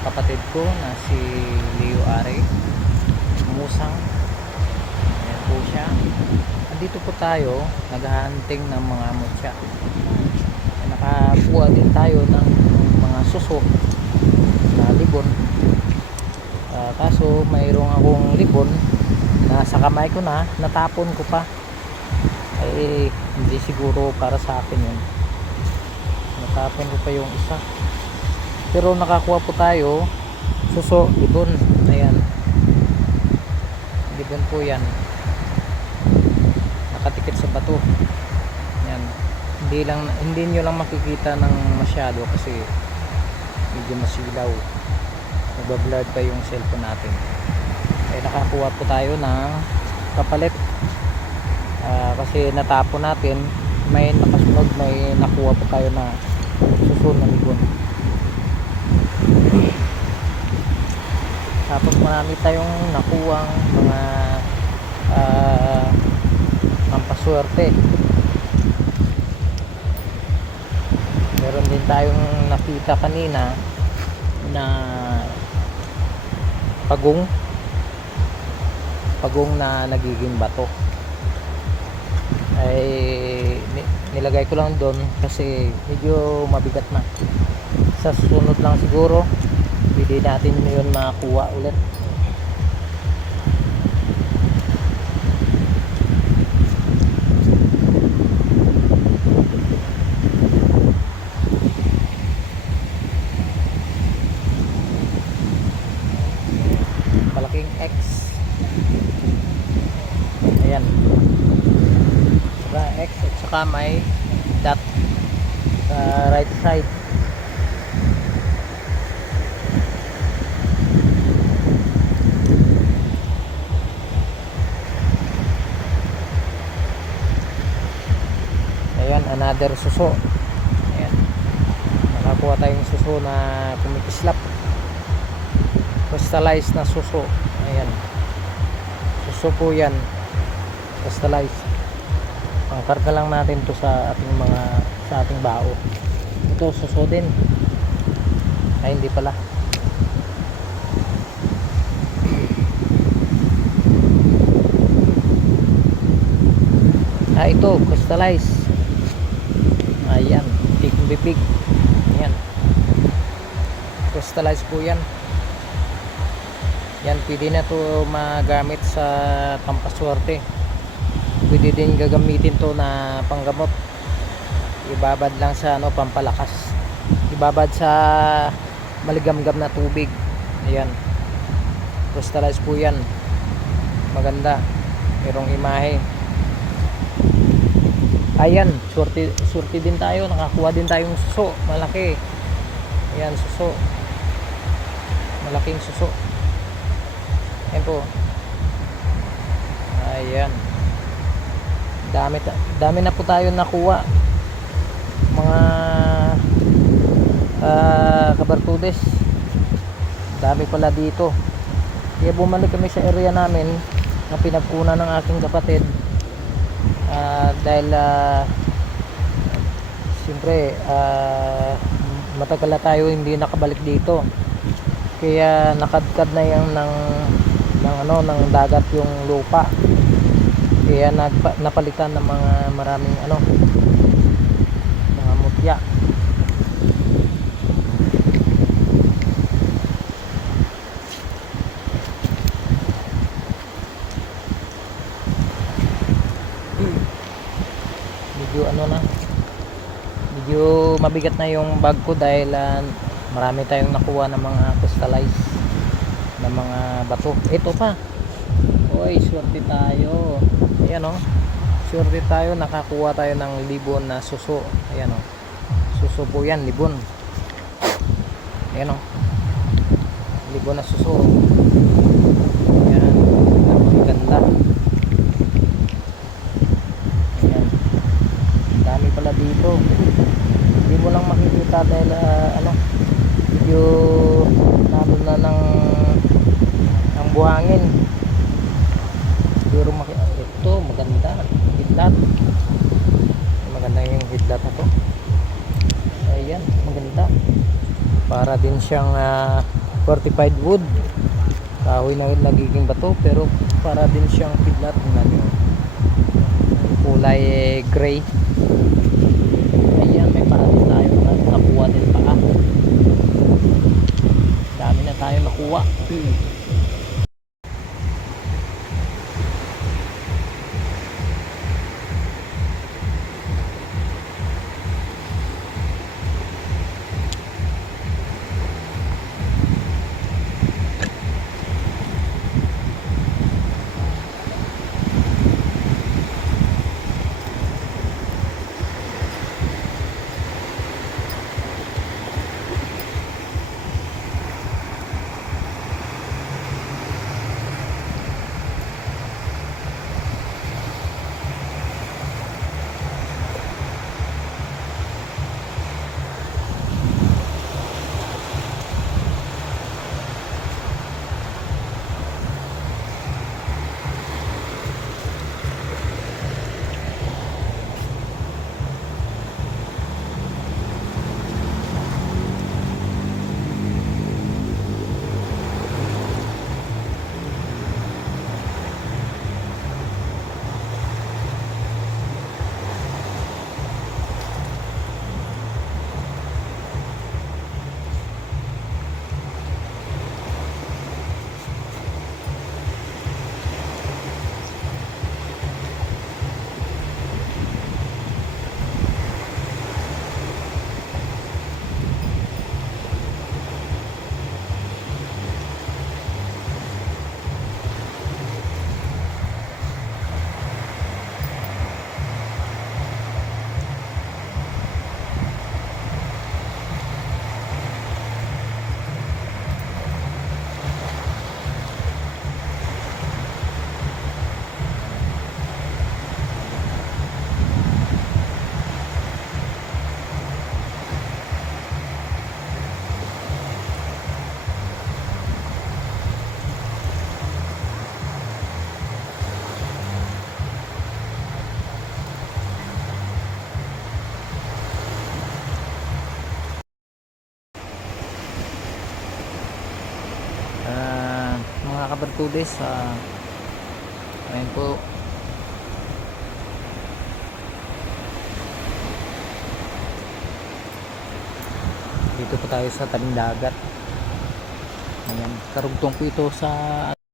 kapatid ko na si Leo Are Musang. Ayan po siya. Andito po tayo naghahunting ng mga mutya. Nakakuha din tayo ng mga suso na libon. Kaso mayroong akong libon na sa kamay ko na, natapon ko pa. Ay hindi siguro para sa akin yun. Natapon ko pa yung isa. Pero nakakuha po tayo suso, libon. Ayan, libon po yan, nakatikit sa bato. Ayan, hindi nyo lang makikita ng masyado kasi medyo masilaw, nagbablurred pa yung cellphone natin. Ay nakakuha po tayo ng kapalit. Kasi natapon natin, may nakasunod, may nakuha po tayo na suso na libon. Tapos marami tayong nakuwang mga pampaswerte. Meron din tayong nakita kanina na pagong na nagiging bato. Ay nilagay ko lang doon kasi medyo mabigat na. Sa susunod lang siguro hindi natin yun makakuha ulit. Malaking X. Ayan, saka X at saka may dot sa right side. Ayan, another suso. Ayan, nakakuha tayong suso na kumikislap, crystallized na suso. Ayan, suso po yan, crystallized. Pangkarga lang natin to sa ating bao. Ito suso din. Ay hindi pala. Ito crystallized. Ayan, bipig. Ayan, crystallized po yan. Yan, pwede na to magamit sa pampaswerte. Pwede din gagamitin to na panggamot. Ibabad lang sa pampalakas. Ibabad sa maligamgam na tubig. Ayan, crystallized po yan. Maganda, merong imahe. Ayan, surti din tayo, nakakuha din tayong suso, malaki. Ayan, suso, malaking suso. Ayan po. Ayan, dami na po tayo nakuha, mga kabartudes. Dami pala dito. Kaya bumalik kami sa area namin na pinagkunan ng aking kapatid. Dahil siyempre matagal na tayo hindi nakabalik dito, kaya nakadkad na yung ng dagat yung lupa, kaya napalitan ng mga maraming mga mutya. Medyo mabigat na yung bag ko dahil marami tayong nakuha ng mga crystallized na mga bato. Ito pa, oy, swerte tayo. Ayan swerte tayo, nakakuha tayo ng libon na suso. Ayan suso po yan, libon. Ayan libon na suso. Ayan, ganda. Ayan, dami pala dito. Hindi mo lang makikita dahil medyo nandun na ng buhangin. Pero ito maganda, hidlat. Maganda yung hidlat na to. Ayan, maganda. Para din din siyang fortified wood, kahoy na nagiging bato, pero para din siyang kidlat. Tingnan nyo, ang kulay gray. Ayan, may parati tayo nakuha din paa. Dami na tayo nakuha. Mga kabartudes, ayun po, dito po tayo sa tabing dagat. Ayan, karugtong po ito sa